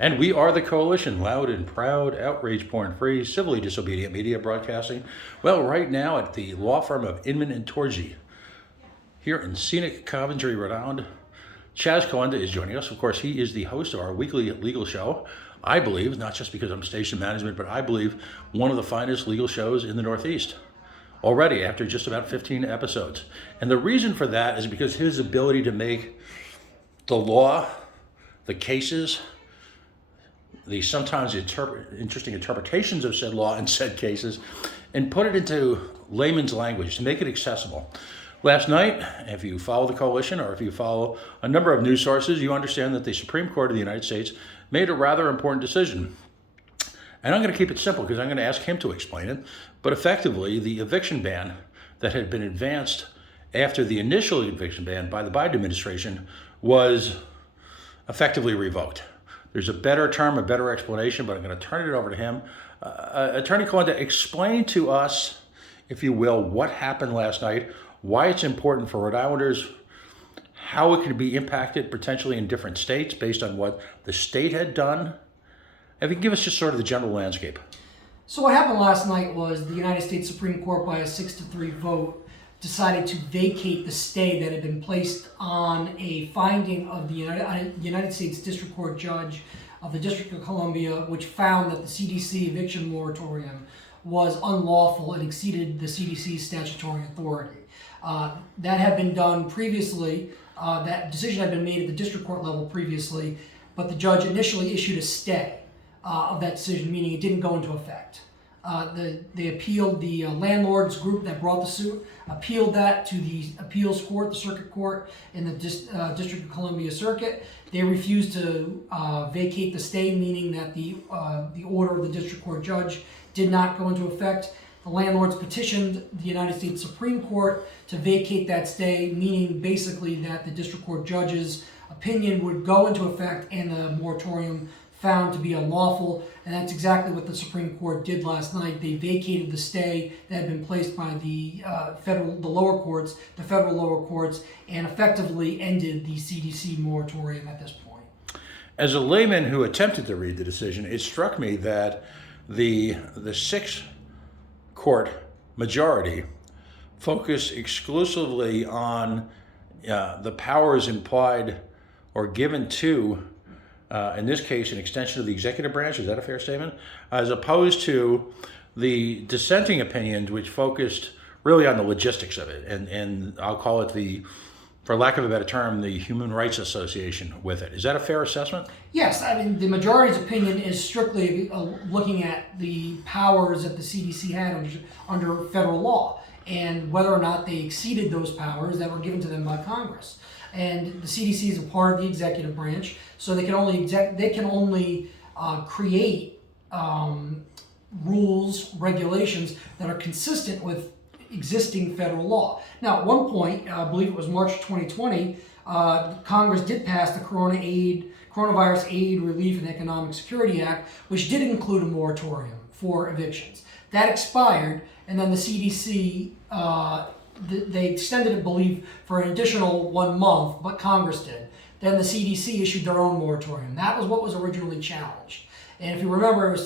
And we are the Coalition, loud and proud, outrage porn-free, civilly disobedient media broadcasting. Well, right now at the law firm of Inman and Torgy, here in scenic Coventry, Rhode Island, Chaz Calenda is joining us. Of course, he is the host of our weekly legal show. I believe, not just because I'm station management, but I believe one of the finest legal shows in the Northeast already after just about 15 episodes. And the reason for that is because his ability to make the law, the cases, the sometimes interesting interpretations of said law and said cases, and put it into layman's language to make it accessible. Last night, if you follow the Coalition or if you follow a number of news sources, you understand that the Supreme Court of the United States made a rather important decision. And I'm going to keep it simple because I'm going to ask him to explain it. But effectively, the eviction ban that had been advanced after the initial eviction ban by the Biden administration was effectively revoked. There's a better term, a better explanation, but I'm going to turn it over to him. Attorney Calenda, explain to us, if you will, what happened last night, why it's important for Rhode Islanders, how it could be impacted potentially in different states based on what the state had done. If you can give us just sort of the general landscape. So what happened last night was the United States Supreme Court, by a 6-3 vote, decided to vacate the stay that had been placed on a finding of the United States District Court judge of the District of Columbia, which found that the CDC eviction moratorium was unlawful and exceeded the CDC's statutory authority. That had been done previously. That decision had been made at the district court level previously, but the judge initially issued a stay of that decision, meaning it didn't go into effect. They appealed, the landlords group that brought the suit appealed that to the appeals court, the circuit court in the District of Columbia Circuit. They refused to vacate the stay, meaning that the order of the district court judge did not go into effect. The landlords petitioned the United States Supreme Court to vacate that stay, meaning basically that the district court judge's opinion would go into effect and the moratorium found to be unlawful, and that's exactly what the Supreme Court did last night. They vacated the stay that had been placed by the federal lower courts, and effectively ended the CDC moratorium at this point. As a layman who attempted to read the decision, it struck me that the 6-court majority focused exclusively on the powers implied or given to in this case, an extension of the executive branch. Is that a fair statement? As opposed to the dissenting opinions, which focused really on the logistics of it. And I'll call it for lack of a better term, the Human Rights Association with it. Is that a fair assessment? Yes. I mean, the majority's opinion is strictly looking at the powers that the CDC had under federal law and whether or not they exceeded those powers that were given to them by Congress. And the CDC is a part of the executive branch, so they can only create rules, regulations that are consistent with existing federal law. Now, at one point, I believe it was March 2020, Congress did pass the Coronavirus Aid, Relief, and Economic Security Act, which did include a moratorium for evictions. That expired, and then the CDC they extended it, I believe, for an additional 1 month, but Congress did. Then the CDC issued their own moratorium. That was what was originally challenged. And if you remember, I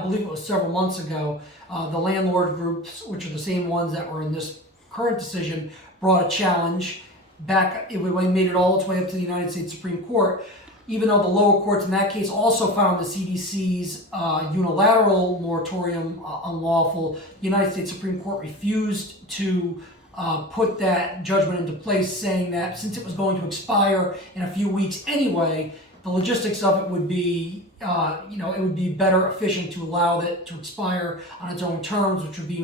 believe it was several months ago, the landlord groups, which are the same ones that were in this current decision, brought a challenge back. It made it all its way up to the United States Supreme Court, even though the lower courts in that case also found the CDC's unilateral moratorium unlawful. The United States Supreme Court refused to put that judgment into place, saying that since it was going to expire in a few weeks anyway, the logistics of it would be, it would be better efficient to allow it to expire on its own terms, which would be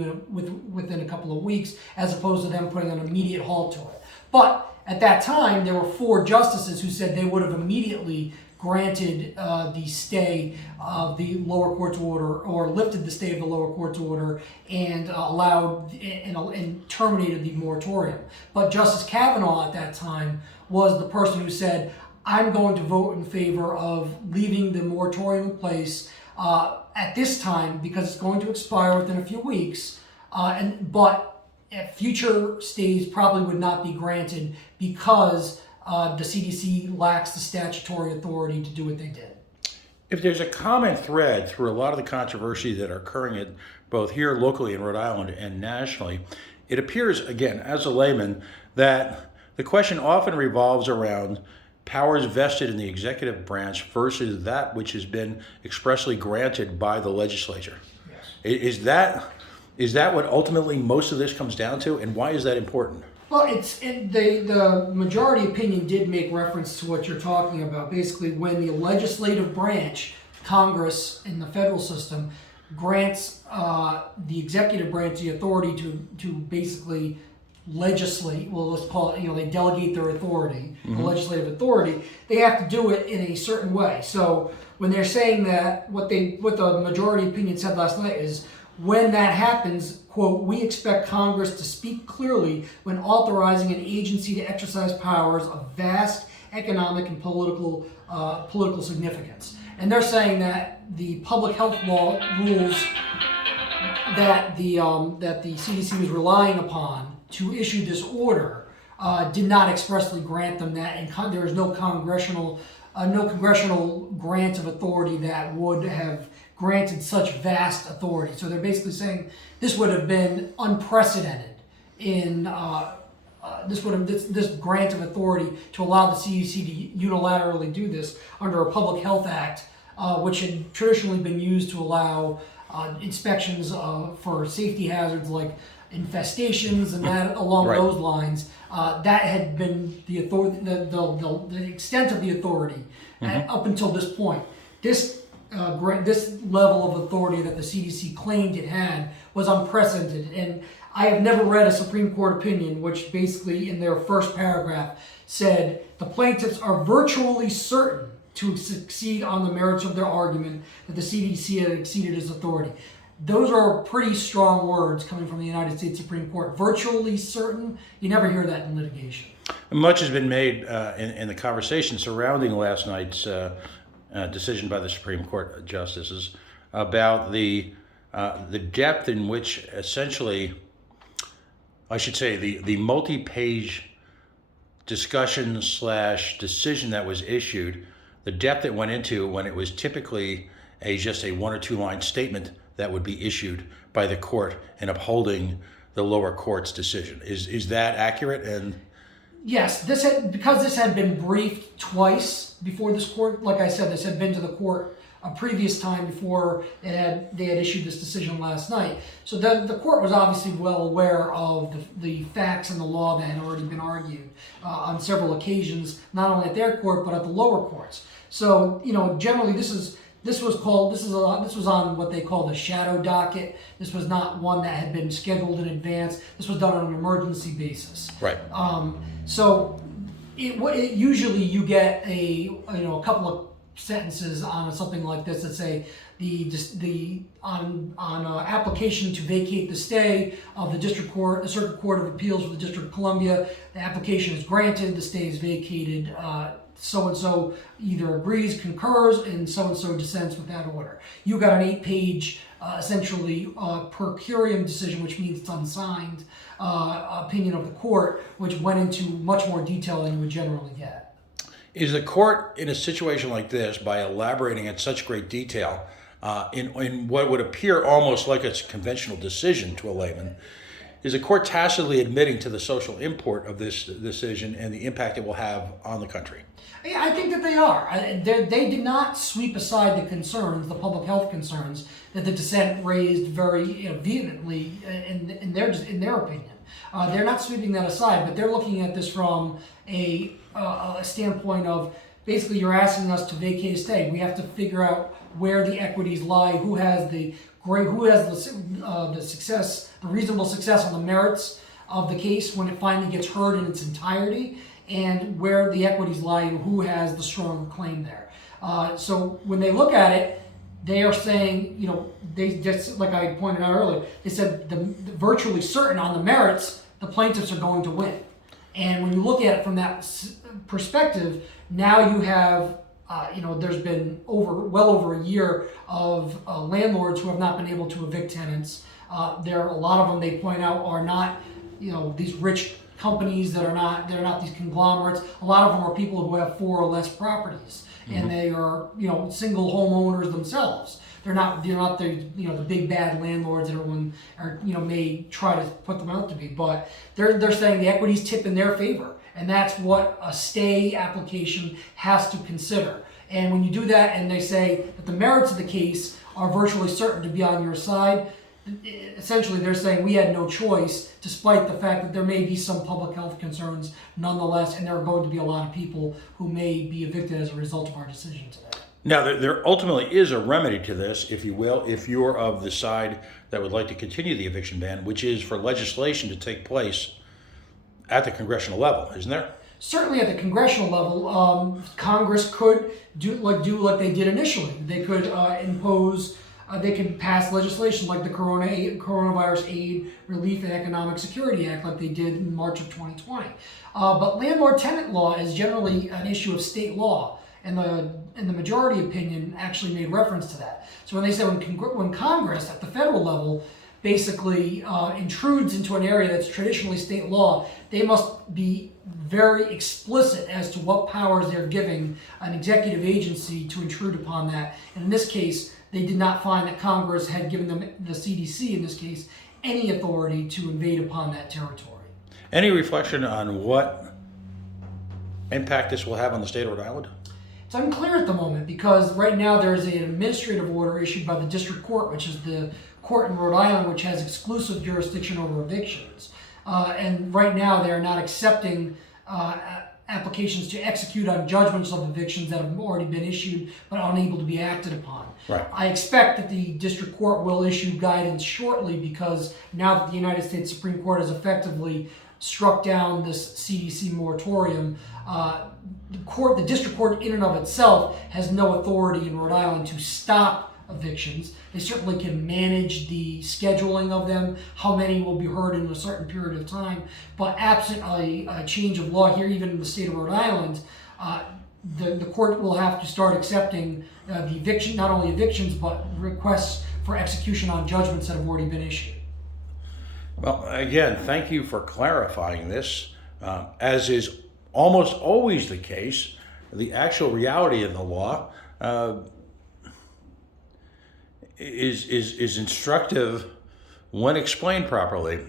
within a couple of weeks, as opposed to them putting an immediate halt to it. But at that time, there were 4 justices who said they would have immediately granted the stay of the lower court's order, or lifted the stay of the lower court's order, and allowed and terminated the moratorium. But Justice Kavanaugh at that time was the person who said, I'm going to vote in favor of leaving the moratorium in place at this time because it's going to expire within a few weeks, but future stays probably would not be granted because the CDC lacks the statutory authority to do what they did. If there's a common thread through a lot of the controversy that are occurring both here locally in Rhode Island and nationally, it appears, again, as a layman, that the question often revolves around powers vested in the executive branch versus that which has been expressly granted by the legislature. Yes. Is that what ultimately most of this comes down to, and why is that important? Well, the majority opinion did make reference to what you're talking about. Basically, when the legislative branch, Congress in the federal system, grants the executive branch the authority to basically legislate, well, let's call it, they delegate their authority, the legislative authority, they have to do it in a certain way. So when they're saying that, what the majority opinion said last night is, when that happens, quote, we expect Congress to speak clearly when authorizing an agency to exercise powers of vast economic and political significance. And they're saying that the public health law rules that the CDC was relying upon to issue this order did not expressly grant them that, and there is no congressional grant of authority that would have granted such vast authority. So they're basically saying this would have been unprecedented in this grant of authority to allow the CDC to unilaterally do this under a Public Health Act, which had traditionally been used to allow inspections for safety hazards like infestations and that along Right. those lines. That had been the authority, the extent of the authority up until this point. This level of authority that the CDC claimed it had was unprecedented, and I have never read a Supreme Court opinion which basically in their first paragraph said the plaintiffs are virtually certain to succeed on the merits of their argument that the CDC had exceeded its authority. Those are pretty strong words coming from the United States Supreme Court. Virtually certain, you never hear that in litigation. Much has been made in the conversation surrounding last night's decision by the Supreme Court justices about the depth in which essentially, I should say, the multi-page discussion / decision that was issued, the depth it went into when it was typically just a 1 or 2 line statement that would be issued by the court in upholding the lower court's decision. Is that accurate? And yes, because this had been briefed twice before this court. Like I said, this had been to the court a previous time before they had issued this decision last night. So the court was obviously well aware of the facts and the law that had already been argued on several occasions, not only at their court but at the lower courts. So generally this was on what they call the shadow docket. This was not one that had been scheduled in advance. This was done on an emergency basis. right. So usually you get a couple of sentences on something like this that say on application to vacate the stay of the Circuit Court of Appeals for the District of Columbia, the application is granted, the stay is vacated. So-and-so either agrees, concurs, and so-and-so dissents with that order. You got an 8-page, essentially, per curiam decision, which means it's unsigned, opinion of the court, which went into much more detail than you would generally get. Is the court in a situation like this, by elaborating in such great detail, in what would appear almost like a conventional decision to a layman, is the court tacitly admitting to the social import of this decision and the impact it will have on the country? Yeah, I think that they are. They did not sweep aside the concerns, the public health concerns that the dissent raised very vehemently in their opinion. They're not sweeping that aside, but they're looking at this from a standpoint of basically you're asking us to vacate a stay. We have to figure out where the equities lie, who has the success, the reasonable success on the merits of the case when it finally gets heard in its entirety, and where the equities lie and who has the strong claim there. So when they look at it, they are saying, they just, like I pointed out earlier, they said the virtually certain on the merits, the plaintiffs are going to win. And when you look at it from that perspective, now you have, there's been well over a year of landlords who have not been able to evict tenants. There are a lot of them, they point out, are not, these rich companies they're not these conglomerates. A lot of them are people who have 4 or less properties. and they are, single homeowners themselves. They're not the the big bad landlords that everyone may try to put them out to be, but they're saying the equities tip in their favor, and that's what a stay application has to consider. And when you do that, and they say that the merits of the case are virtually certain to be on your side, essentially they're saying we had no choice, despite the fact that there may be some public health concerns nonetheless, and there are going to be a lot of people who may be evicted as a result of our decision today. Now, there ultimately is a remedy to this, if you will, if you're of the side that would like to continue the eviction ban, which is for legislation to take place at the congressional level, isn't there? Certainly at the congressional level, Congress could do like they did initially. They could impose, they could pass legislation like the Coronavirus Aid, Relief, and Economic Security Act, like they did in March of 2020. But landlord-tenant law is generally an issue of state law, and the majority opinion actually made reference to that. So when they say when Congress at the federal level basically intrudes into an area that's traditionally state law, they must be very explicit as to what powers they're giving an executive agency to intrude upon that. And in this case, they did not find that Congress had given them, the CDC in this case, any authority to invade upon that territory. Any reflection on what impact this will have on the state of Rhode Island? It's unclear at the moment because right now there's an administrative order issued by the district court, which is the court in Rhode Island, which has exclusive jurisdiction over evictions. And right now they are not accepting applications to execute on judgments of evictions that have already been issued but unable to be acted upon. Right. I expect that the district court will issue guidance shortly because now that the United States Supreme Court has effectively struck down this CDC moratorium, the district court in and of itself has no authority in Rhode Island to stop evictions. They certainly can manage the scheduling of them, how many will be heard in a certain period of time, but absent a change of law here, even in the state of Rhode Island, the court will have to start accepting the eviction, not only evictions, but requests for execution on judgments that have already been issued. Well, again, thank you for clarifying this. As is almost always the case, the actual reality of the law is instructive when explained properly,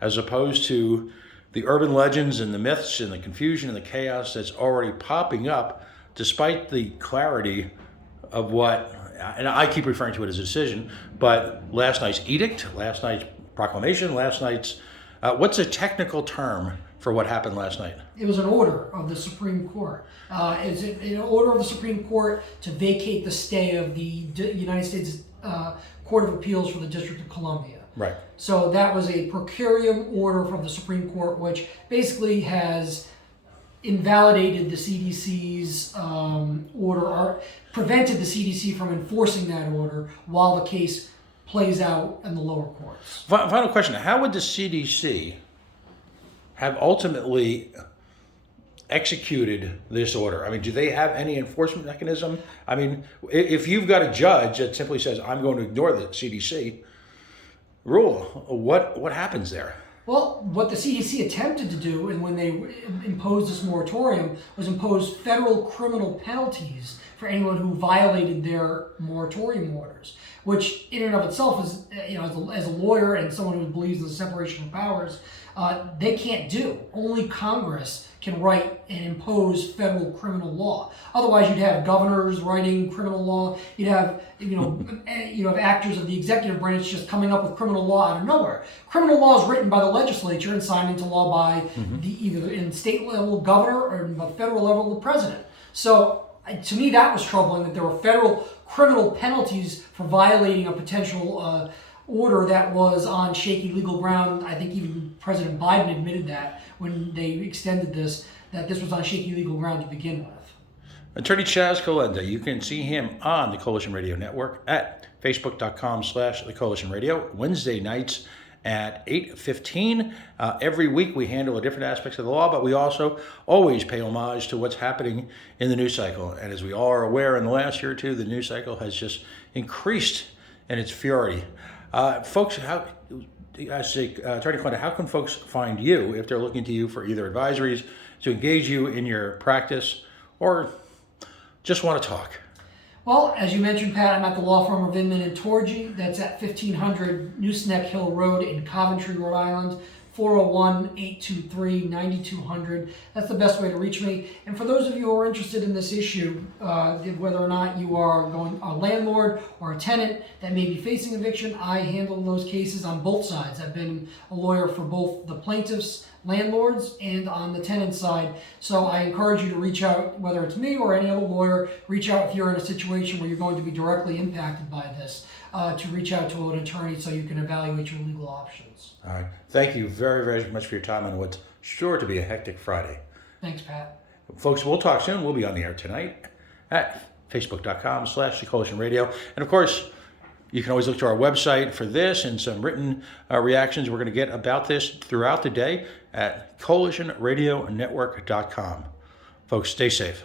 as opposed to the urban legends and the myths and the confusion and the chaos that's already popping up, despite the clarity of what, and I keep referring to it as a decision, but last night's edict, last night's proclamation, last night's, what's a technical term for what happened last night? It was an order of the Supreme Court. It's an order of the Supreme Court to vacate the stay of the United States Court of Appeals for the District of Columbia. Right. So that was a per curiam order from the Supreme Court, which basically has invalidated the CDC's order, or prevented the CDC from enforcing that order while the case plays out in the lower courts. Final question. How would the CDC have ultimately executed this order? I mean, do they have any enforcement mechanism? I mean, if you've got a judge that simply says, I'm going to ignore the CDC rule, what happens there? Well, what the CDC attempted to do, and when they imposed this moratorium, was impose federal criminal penalties for anyone who violated their moratorium orders, which in and of itself is, as a lawyer and someone who believes in the separation of powers, they can't do. Only Congress can write and impose federal criminal law. Otherwise, you'd have governors writing criminal law. You'd have, have actors of the executive branch just coming up with criminal law out of nowhere. Criminal law is written by the legislature and signed into law by either in state level governor or in the federal level the president. So to me, that was troubling that there were federal criminal penalties for violating a potential order that was on shaky legal ground. I think even President Biden admitted that when they extended this, that this was on shaky legal ground to begin with. Attorney Chaz Calenda, you can see him on the Coalition Radio Network at facebook.com/the Coalition Radio, Wednesday nights at 8:15. Every week we handle a different aspects of the law, but we also always pay homage to what's happening in the news cycle. And as we all are aware, in the last year or two, the news cycle has just increased in its fury. Folks, Attorney Calenda, how can folks find you if they're looking to you for either advisories to engage you in your practice or just want to talk. Well, as you mentioned, Pat, I'm at the law firm of Inman and Torgy. That's at 1500 Nooseneck Hill Road in Coventry, Rhode Island. 401-823-9200. That's the best way to reach me. And for those of you who are interested in this issue, whether or not you are a landlord or a tenant that may be facing eviction, I handle those cases on both sides. I've been a lawyer for both the plaintiffs, landlords, and on the tenant side. So I encourage you to reach out, whether it's me or any other lawyer, reach out if you're in a situation where you're going to be directly impacted by this, to reach out to an attorney so you can evaluate your legal options. All right. Thank you very, very much for your time on what's sure to be a hectic Friday. Thanks, Pat. Folks, we'll talk soon. We'll be on the air tonight at facebook.com/The Coalition Radio. And of course, you can always look to our website for this and some written reactions we're going to get about this throughout the day at coalitionradionetwork.com. Folks, stay safe.